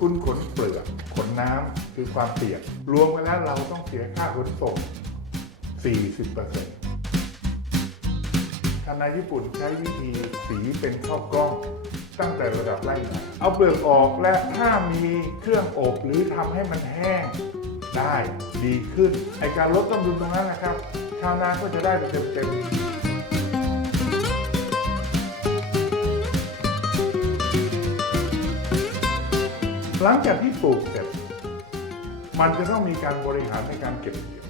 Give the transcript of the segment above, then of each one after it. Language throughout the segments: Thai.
คุณขนเปลือกขนน้ำคือความเปียกรวมกันแล้วเราต้องเสียค่าขนส่ง 40%ทางในญี่ปุ่นใช้วิธีสีเป็นข้าวกล้อง ตั้งแต่ระดับไร่เอาเปลือกออกและถ้ามีเครื่องอบหรือทำให้มันแห้งได้ดีขึ้น ไอการลดต้นทุนตรงนั้นนะครับ ชาวนาก็จะได้ไปเต็มๆ หลังจากที่ปลูกเสร็จ มันจะต้องมีการบริหารในการเก็บเกี่ยว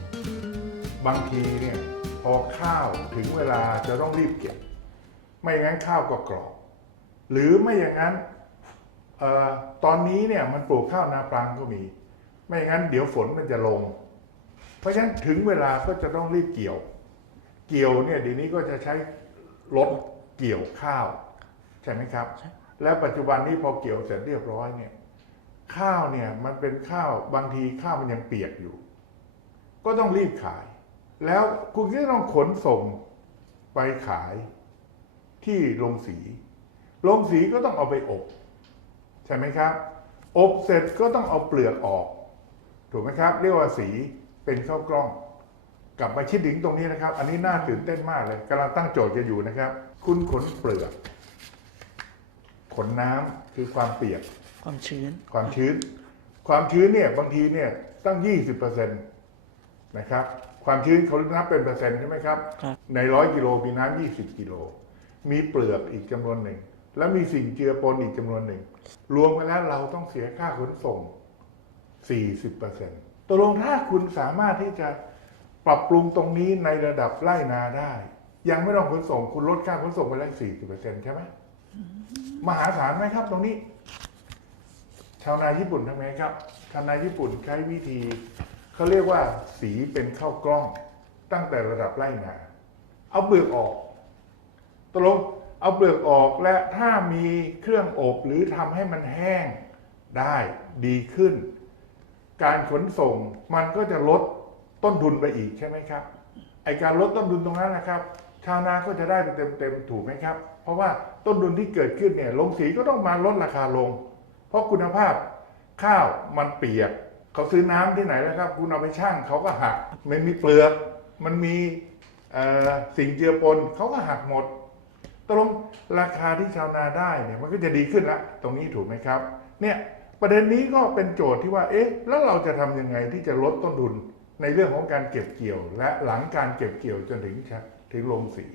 บางทีเนี่ยพอข้าวถึงเวลาจะต้องรีบเก็บ ไม่อย่างนั้นข้าวก็กรอบ หรือไม่อย่างนั้นออตอนนี้เนี่ยมันปลูกข้าวนาปรังก็มี ไม่อย่างนั้นเดี๋ยวฝนมันจะลง เพราะฉะนั้นถึงเวลาก็จะต้องรีบเกี่ยว เกี่ยวเนี่ยเดี๋ยวนี้ก็จะใช้รถเกี่ยวข้าว ใช่ไหมครับ และปัจจุบันนี้พอเกี่ยวเสร็จเรียบร้อยเนี่ย ข้าวเนี่ยมันเป็นข้าวบางทีข้าวมันยังเปียกอยู่ ก็ต้องรีบขาย แล้วคุณก็ต้องขนส่งไปขายที่โรงสีโรงสีก็ต้องเอาไปอบ ใช่ไหมครับ อบเสร็จก็ต้องเอาเปลือกออก ถูกไหมครับ เรียกว่าสีเป็นข้าวกล้อง กลับมาคิดถึงตรงนี้นะครับ อันนี้น่าตื่นเต้นมากเลยกำลังตั้งโจทย์กันอยู่นะครับ คุณขนเปลือก ขนน้ำคือความเปียก ความชื้น ความชื้น ความชื้นเนี่ยบางทีเนี่ยตั้ง 20%นะครับ ความชื้นเขานับเป็นเปอร์เซ็นต์ใช่ไหมครับ ครับ ในร้อยกิโลมีน้ำ20 กิโล มีเปลือกอีกจำนวนหนึ่ง และมีสิ่งเจือปนอีกจำนวนหนึ่ง รวมกันแล้วเราต้องเสียค่าขนส่ง 40%ตกลงถ้าคุณสามารถที่จะปรับปรุงตรงนี้ในระดับไร่นาได้ ยังไม่ต้องขนส่งคุณลดค่าขนส่งไปแล้ว40%ใช่ไหมมหาศาลไหมครับตรงนี้ ชาวนาญี่ปุ่นทำไงครับ ชาวนาญี่ปุ่นใช้วิธีเขาเรียกว่าสีเป็นข้าวกล้อง ตั้งแต่ระดับไร่นาเอาเปลือกออกตกลงเอาเปลือกออกและถ้ามีเครื่องอบหรือทำให้มันแห้งได้ดีขึ้น การขนส่งมันก็จะลดต้นทุนไปอีกใช่ไหมครับไอการลดต้นทุนตรงนั้นนะครับ ชาวนาก็จะได้ไปเต็มๆถูกไหมครับ เพราะว่าต้นทุนที่เกิดขึ้นเนี่ยลงสีก็ต้องมาลดราคาลง เพราะคุณภาพข้าวมันเปียกเขาซื้อน้ำที่ไหนแล้วครับ คุณเอาไปชั่งเขาก็หักมันมีเปลือกมันมีสิ่งเจือปนเขาก็หักหมดตกลงราคาที่ชาวนาได้เนี่ยมันก็จะดีขึ้นละตรงนี้ถูกไหมครับ เนี่ยประเด็นนี้ก็เป็นโจทย์ที่ว่า เอ๊ะ แล้วเราจะทำยังไงที่จะลดต้นทุนในเรื่องของการเก็บเกี่ยว และหลังการเก็บเกี่ยวจนถึงถึงลงสี